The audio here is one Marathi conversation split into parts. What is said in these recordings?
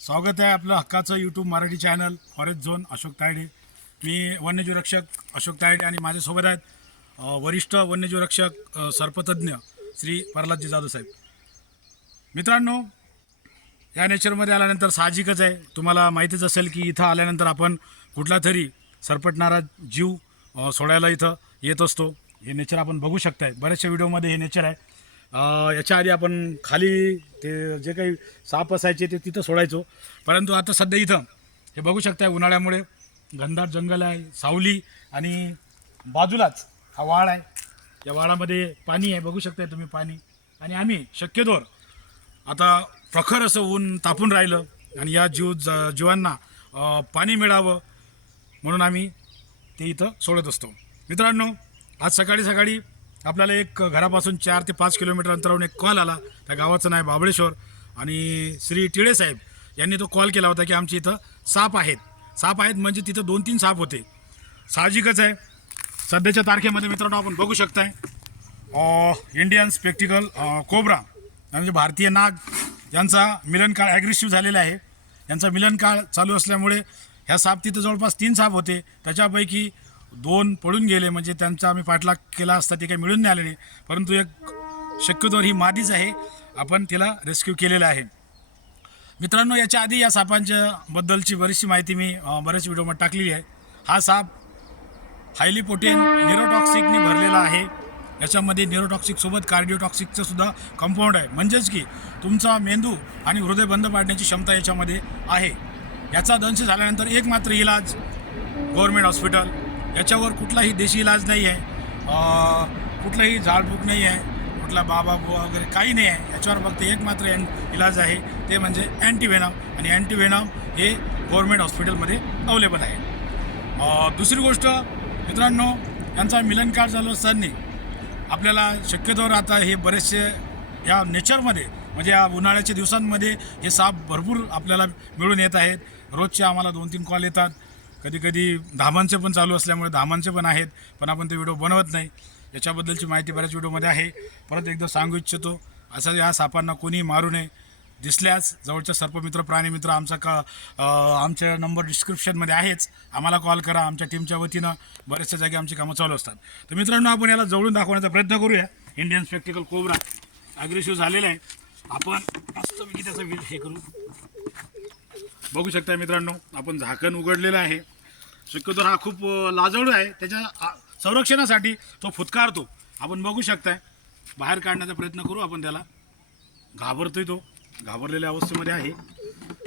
स्वागत आहे आपलं हक्काचं YouTube Marathi channel forest zone Ashok Tayde. मी वन्यजीव रक्षक अशोक तायडे आणि माझ्यासोबत आहेत वरिष्ठ वन्यजीव रक्षक सर्पतज्ञ श्री प्रल्हादजी जाधव साहेब. मित्रांनो या नेचरमध्ये आल्यानंतर साहजिकच आहे. तुम्हाला माहितीच असेल की इथं आल्यानंतर आपण कुठला तरी सरपटणारा जीव सोडायला इथं येत असतो. हे नेचर आपण बघू शकताय. बऱ्याचशा व्हिडिओमध्ये हे नेचर आहे. याच्या आधी आपण खाली ते जे काही साप असायचे ते तिथं सोडायचो. परंतु आता सध्या इथं हे बघू शकताय उन्हाळ्यामुळे घनदाट जंगल आहे सावली आणि बाजूलाच हा वाळ आहे. या वाळामध्ये पाणी आहे बघू शकताय तुम्ही पाणी. आणि आम्ही शक्यतोवर आता प्रखर असं ऊन तापून राहिलं आणि या जीव ज जीवांना पाणी मिळावं म्हणून आम्ही ते इथं सोडत असतो. मित्रांनो आज सकाळी सकाळी आपल्याला एक घरापासून चार ते पाच किलोमीटर अंतरावरून एक कॉल आला. त्या गावाचं नाव बाबळेश्वर. आणि श्री टिळे साहेब यांनी तो कॉल केला होता की आमच्या इथं साप आहेत. साप आहेत म्हणजे तिथं दोन तीन साप होते. साहजिकच आहे. सध्याच्या तारखेमध्ये मित्रांनो आपण बघू शकताय इंडियन स्पेक्टिकल कोब्रा म्हणजे भारतीय नाग यांचा मिलनकाळ ॲग्रेसिव्ह झालेला आहे. यांचा मिलनकाळ चालू असल्यामुळे ह्या साप तिथं जवळपास तीन साप होते. त्याच्यापैकी दोन पळून गेले म्हणजे त्यांचा आम्ही पाठलाग केला असता ते काही मिळून नाही आले नाही परंतु एक शक्यतोवर ही मादीच आहे आपण तिला रेस्क्यू केलेलं आहे. मित्रांनो याच्या आधी या सापांच्या बद्दलची बरीचशी माहिती मी बऱ्याच व्हिडिओमध्ये टाकलेली आहे. हा साप हायली पोटेन न्यूरोटॉक्सिकने भरलेला आहे. याच्यामध्ये न्यूरोटॉक्सिकसोबत कार्डिओटॉक्सिकचं सुद्धा कंपाऊंड आहे. म्हणजेच की तुमचा मेंदू आणि हृदय बंद पाडण्याची क्षमता याच्यामध्ये आहे. याचा दंश झाल्यानंतर एक मात्र इलाज गव्हर्मेंट हॉस्पिटल याच्यावर कुठलाही देशी इलाज नाही आहे. कुठलाही झाडफूक नाही आहे. कुठला बाबा बुवा वगैरे काही नाही आहे. याच्यावर फक्त एक मात्र एन इलाज आहे. ते म्हणजे अँटीव्हेनॉम. आणि अँटीव्हेनॉम हे गव्हर्मेंट हॉस्पिटलमध्ये अवेलेबल आहे. दुसरी गोष्ट मित्रांनो यांचा मिलनकाळ झालो असतानी आपल्याला शक्यतोवर आता हे बरेचसे या नेचरमध्ये म्हणजे या उन्हाळ्याच्या दिवसांमध्ये हे साप भरपूर आपल्याला मिळून येत आहेत. रोजचे आम्हाला दोन तीन कॉल येतात. कधी कधी धामांचे पण चालू असल्यामुळे धामांचे पण आहेत पण आपण ते व्हिडिओ बनवत नाही. याच्याबद्दलची माहिती बऱ्याच व्हिडिओमध्ये आहे. परत एकदा सांगू इच्छितो असं या सापांना कोणी मारू नये. दिसल्यास जवळच्या सर्पमित्र प्राणीमित्र आमचा का आमच्या नंबर डिस्क्रिप्शनमध्ये आहेच. आम्हाला कॉल करा आमच्या टीमच्या वतीनं बऱ्याचशा जागी आमची कामं चालू असतात. तर मित्रांनो आपण याला जवळून दाखवण्याचा प्रयत्न करूया. इंडियन स्पेक्टिकल कोबरा अग्रेसिव्ह झालेला आहे. आपण मस्तपैकी त्याचं हे करू. बघू शकता मित्रांनो आपण झाकण उघडलेलं आहे. शक्यतो हा खूप लाजळू आहे. त्याच्या संरक्षणासाठी तो फुतकारतो. आपण बघू शकताय. बाहेर काढण्याचा प्रयत्न करू आपण त्याला. घाबरतोय तो. घाबरलेल्या अवस्थेमध्ये आहे.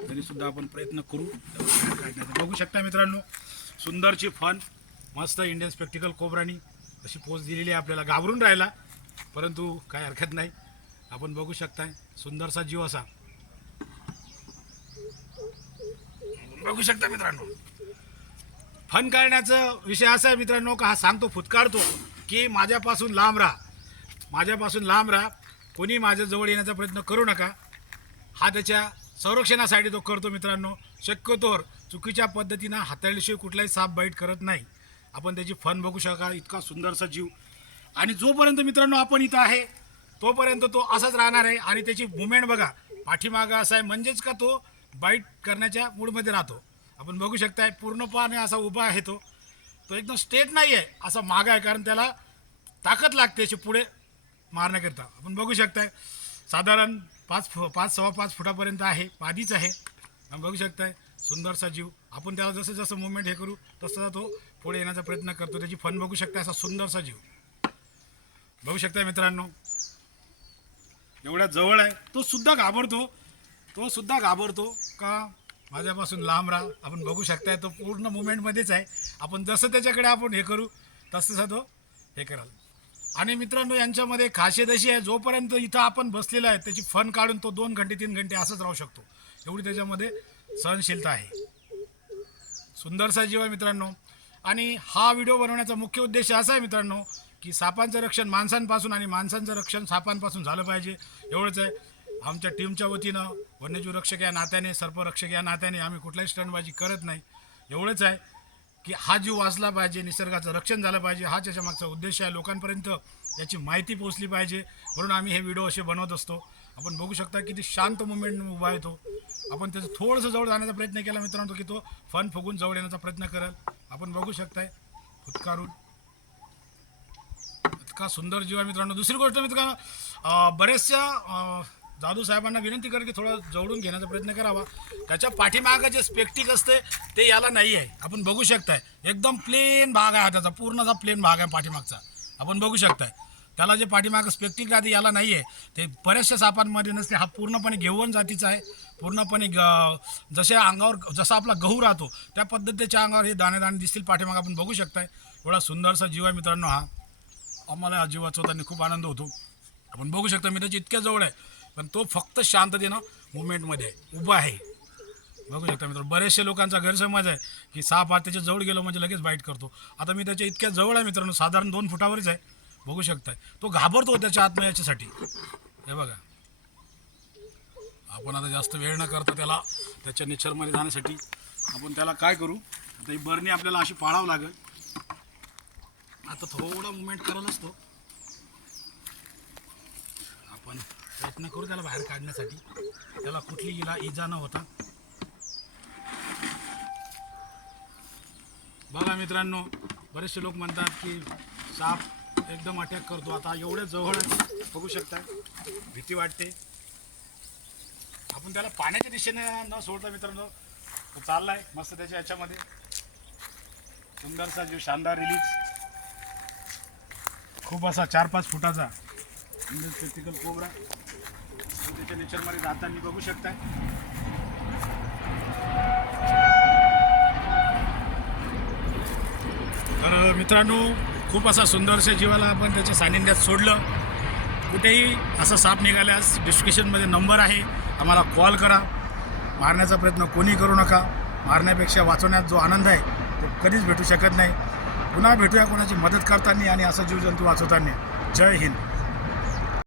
तरीसुद्धा आपण प्रयत्न करू बाहेर काढण्याचा. बघू शकता मित्रांनो सुंदरची फन मस्त इंडियन स्पेक्टिकल कोबरानी अशी पोच दिलेली आहे आपल्याला. घाबरून राहिला परंतु काय हरकत नाही. आपण बघू शकताय सुंदरसा जीव असा. बघू शकता मित्रांनो. फन करण्याचं विषय असा आहे मित्रांनो का हा सांगतो फुतकारतो की माझ्यापासून लांब राहा. माझ्यापासून लांब राहा. कोणी माझ्याजवळ येण्याचा प्रयत्न करू नका. हा त्याच्या संरक्षणासाठी तो करतो मित्रांनो. शक्यतोवर चुकीच्या पद्धतीनं हाताळल्याशिवाय कुठलाही साप बाईट करत नाही. आपण त्याची फन बघू शका इतका सुंदरसा जीव. आणि जोपर्यंत मित्रांनो आपण इथं आहे तोपर्यंत तो असाच राहणार आहे. आणि त्याची मुवमेंट बघा. पाठीमागा असा आहे. म्हणजेच का तो बाईट करण्याच्या मूडमध्ये राहतो. आपण बघू शकताय पूर्णपणे असा उभा आहे तो. तो एकदम स्टेट नाही आहे असा मागा आहे कारण त्याला ताकद लागते अशी पुढे मारण्याकरिता. आपण बघू शकताय साधारण पाच फु पाच सव्वा पाच फुटापर्यंत आहे पादीच आहे. आपण बघू शकताय सुंदरसा जीव. आपण त्याला जसं जसं मुवमेंट हे करू तसं तो पुढे येण्याचा प्रयत्न करतो. त्याची फन बघू शकताय असा सुंदरसा जीव. बघू शकताय मित्रांनो एवढ्या जवळ आहे तो सुद्धा घाबरतो. तो सुद्धा घाबरतो का? माझ्यापासून लांब राहा. आपण बघू शकताय तो पूर्ण मुवमेंटमध्येच आहे. आपण जसं त्याच्याकडे आपण हे करू तसं तसा तो हे कराल. आणि मित्रांनो यांच्यामध्ये खासियत अशी आहे जोपर्यंत इथं आपण बसलेला आहे त्याची फन काढून तो दोन घंटे तीन घंटे असंच राहू शकतो. एवढी त्याच्यामध्ये सहनशीलता आहे. सुंदरसा जीव आहे मित्रांनो. आणि हा व्हिडिओ बनवण्याचा मुख्य उद्देश असा आहे मित्रांनो की सापांचं रक्षण माणसांपासून आणि माणसांचं रक्षण सापांपासून झालं पाहिजे. एवढंच आहे. आमच्या टीमच्या वतीनं वन्यजीव रक्षक या नात्याने सर्परक्षक या नात्याने आम्ही कुठलाही स्टंटबाजी करत नाही. एवढंच आहे की हा जीव वाचला पाहिजे निसर्गाचं रक्षण झालं पाहिजे हा त्याच्या मागचा उद्देश आहे. लोकांपर्यंत याची माहिती पोहोचली पाहिजे. म्हणून आम्ही हे व्हिडिओ असे बनवत असतो. आपण बघू शकता किती शांत मुवमेंट उभा येतो. आपण त्याचं थोडंसं जवळ जाण्याचा प्रयत्न केला मित्रांनो की तो फन फुगून जवळ येण्याचा प्रयत्न करेल. आपण बघू शकताय. फुतकारून इतका सुंदर जीव आहे मित्रांनो. दुसरी गोष्ट मित्रांनो बऱ्याचशा जाधव साहेबांना विनंती करेल की थोडं जवळून घेण्याचा प्रयत्न करावा. त्याच्या पाठीमागं जे स्पेक्टिक असते ते याला नाही आहे आपण बघू शकताय एकदम प्लेन भाग आहे हा त्याचा पूर्णचा प्लेन भाग आहे पाठीमागचा. आपण बघू शकताय. त्याला जे पाठीमागं स्पेक्टिक राहते याला नाही आहे ते बऱ्याचशा सापांमध्ये नसते हा पूर्णपणे घेऊन जातीचा आहे. पूर्णपणे ग जसे अंगावर जसा आपला गहू राहतो त्या पद्धतीच्या अंगावर हे दाणे दाणे दिसतील पाठीमागं. आपण बघू शकताय. एवढा सुंदरसा जीव आहे मित्रांनो हा. आम्हाला हा होता आणि खूप आनंद होतो. आपण बघू शकतो मी त्याच्या इतक्या जवळ आहे. पण तो फक्त शांततेनं मुवमेंटमध्ये आहे उभा आहे. बघू शकता मित्र बरेचसे लोकांचा गैरसमज आहे की साप हा त्याच्याजवळ गेलो म्हणजे लगेच बाईट करतो. आता मी त्याच्या इतक्या जवळ आहे मित्रांनो साधारण दोन फुटावरच आहे. बघू शकताय. तो घाबरतो त्याच्या आत्मयाच्यासाठी. हे बघा. आपण आता जास्त वेळ न करता त्याला त्याच्या नेचरमध्ये जाण्यासाठी आपण त्याला काय करू? आता ही बरणी आपल्याला अशी पाळावं लागेल. आता थोडा मुवमेंट करायला असतो. आपण प्रयत्न करू त्याला बाहेर काढण्यासाठी. त्याला कुठली इला इजा न होता. बघा मित्रांनो बरेचसे लोक म्हणतात की साप एकदम अटॅक करतो. आता एवढ्या जवळ बघू शकता. भीती वाटते. आपण त्याला पाण्याच्या दिशेने न सोडता मित्रांनो तो चाललाय मस्त त्याच्या याच्यामध्ये. सुंदरसा जो शानदार रिलीज खूप असा चार पाच फुटाचा स्पेक्टिकल कोबरा त्याच्या नेचरमध्ये जाताना बघू शकताय तर मित्रांनो खूप असा सुंदरशा जीवाला आपण त्याच्या सानिध्यात सोडलं. कुठेही असं साप निघाल्यास डिस्क्रिप्शनमध्ये नंबर आहे. आम्हाला कॉल करा. मारण्याचा प्रयत्न कोणी करू नका. मारण्यापेक्षा वाचवण्यात जो आनंद आहे तो कधीच भेटू शकत नाही. पुन्हा भेटूया कोणाची मदत करताना आणि असं जीवजंतू वाचवताना. जय हिंद.